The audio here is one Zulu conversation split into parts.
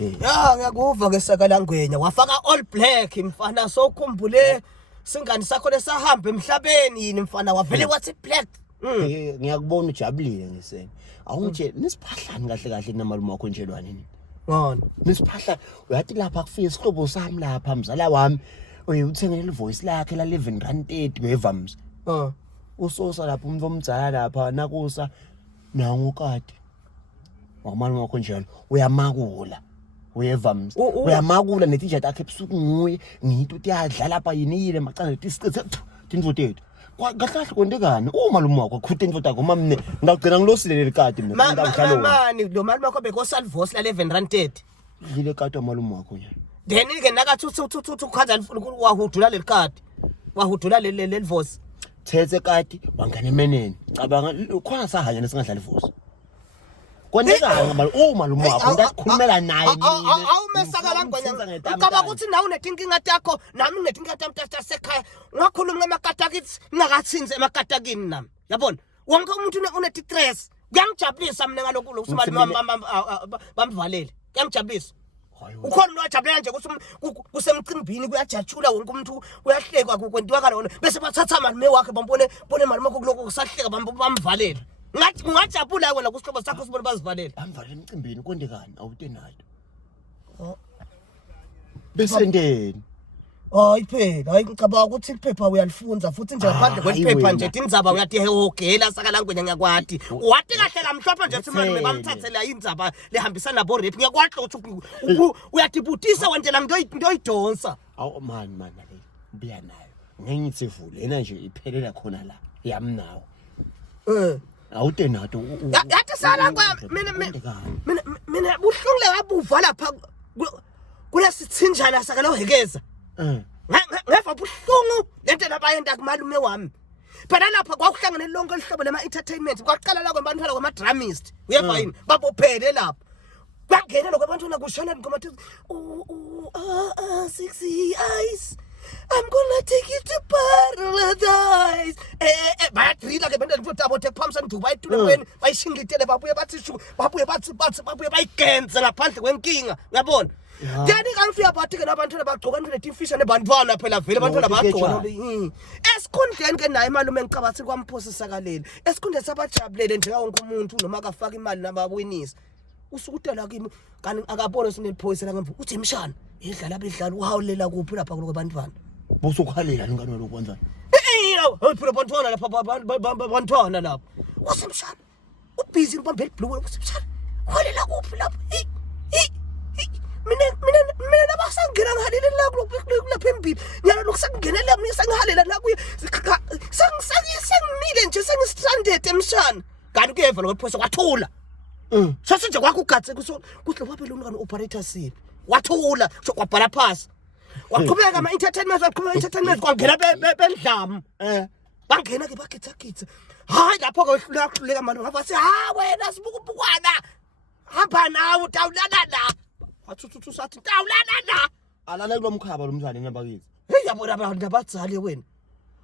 Ya ngiyakuva ke sakalangwenya wafaka all black mfana sokhumbule singani sakho lesahamba emhlabeni yini mfana wavele wathi black. Ngiyakubona ujabulile ngisene. Awungitshela nisiphahlani kahle kahle namalume wakho njelwane nini? Ngani? Nisiphahla uyathi lapha kufika isihlobo sami lapha mzala wami uthengele ivoice lakhe la 11 rand 30 ngevams. Usosa lapha umuntu omdzala lapha nakusa nangokade. Wamalume wakho njalo uyamakula. Uyevams. Uyamakula netija takhe ebusuku nguye ngithi uyadlala lapha yinile macana letisicithe tinvotethu. Kahlahle kwendekani umalume wakho khuthe indvodana ngomamne ngagcina ngilosile lelikade mina ngidlalo mani lo malume wakho bekosalvos la 11 rand 30 lile kade malume wakho nje then ke nakathi ukhaza wahudula lelikade wahudula lelivos thethe kade wangena emeneni cabanga khona sahanya nesingadlala ivosi kwendekani umalume wakho ngasikhulumela naye mina awumesakala ngwenya ngicaba ukuthi nawe unetinkinga takho nami nginetinkinga tamtata sekhaya ngakhuluma emakatakithi ngakathinze emakatakini nami yabona wonke umuntu unetistress kuyangijabulisa mina ngalokho lokuthi bamvalele kuyangijabulisa ukhona umuntu ojabulela nje ukuthi kusemcimbini kuyajatshula wonke umuntu uyahleka kwentiwa kalona bese bathatha malume wakhe bambone malume wakhe kuloko kusahleka bamvalele ngathi ungajabula wena kusihlobo sakho sibone bazivalele bamvalele emcimbini kwendekani awutenayo bese ndeni hayi phela hayi ngicabanga ukuthi iphepha uyalifunza futhi nje ngaphandle kwephepha nje indzaba uyathi hehogela sakalangwenya ngiyakwati wathi kahle kamhlophe nje simalume bamthathela indzaba lehambisana nabo rape ngiyakwathi ukuthi uyatibutisa wendlela ngiyoyidonsa awu man le biya nayo ngengithi vule yena nje iphelela khona la yamnawo awutenato yathi salangwa mina buhlungule wabuva lapha kulesithinjana sakalohekeza ngeva buhlungu lento labayenda kumalume wami phela lapha kwakuhlangene lonke ihlobo lema entertainment kwaqala la kwabantwana kwamadramist uyeva yini babophele lapha bangena lokwabantwana kushona ngomathi sexy eyes I'm gonna take you to paradise bayadrila ke bantwana futhi abothe phamsa ndubai tulweni bayishingitele babuye bathi babuye bayigenze ngaphandle kwenkinga uyabona yani kangifika bathi ke labantwana bagcoka netifish nebantwana phela vele abantwana bagcoka esikhundleni ke naye malume ngicabathi kwamphosisa kalele esikhundleni sabajabulele nje wonke umuntu noma akafaka imali nabawinisa usukutela kimi kanti akabona sineliphoyisa la ngemva uthi mshana idlala bedlala uhawulela kuphi lapha kuloko bantwana busukhalela ngani lokho kwenza phela bantwana lapha bantwana lapha usimshana ubhizi ngibambe blue usimshana uhawulela kuphi lapha mina nabasangena ngihalela la kulapha embili nyalo lokusangenela mina sangihalela la kuye sengimile nje sengistranded emshana kanti kuyeva lokuphosa kwathula sase nje kwakho ugatse kuhle wabe lo mntwana operator siphi wathula kwabhala phasi waqhubeka ama entertainment kwangena bendlamu bangena ke bagitsagitsa hayi lapho ke wehluleka manje ngafathi wena sibukubukwana hamba nawe utawulana la wathuthu sathi tawulana la alala kulomkhaba lomzane nabakithi yabona abantu abadzali wena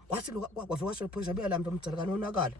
wathi lo kwavela washo phoyisa beya lambe umdzala kanonakala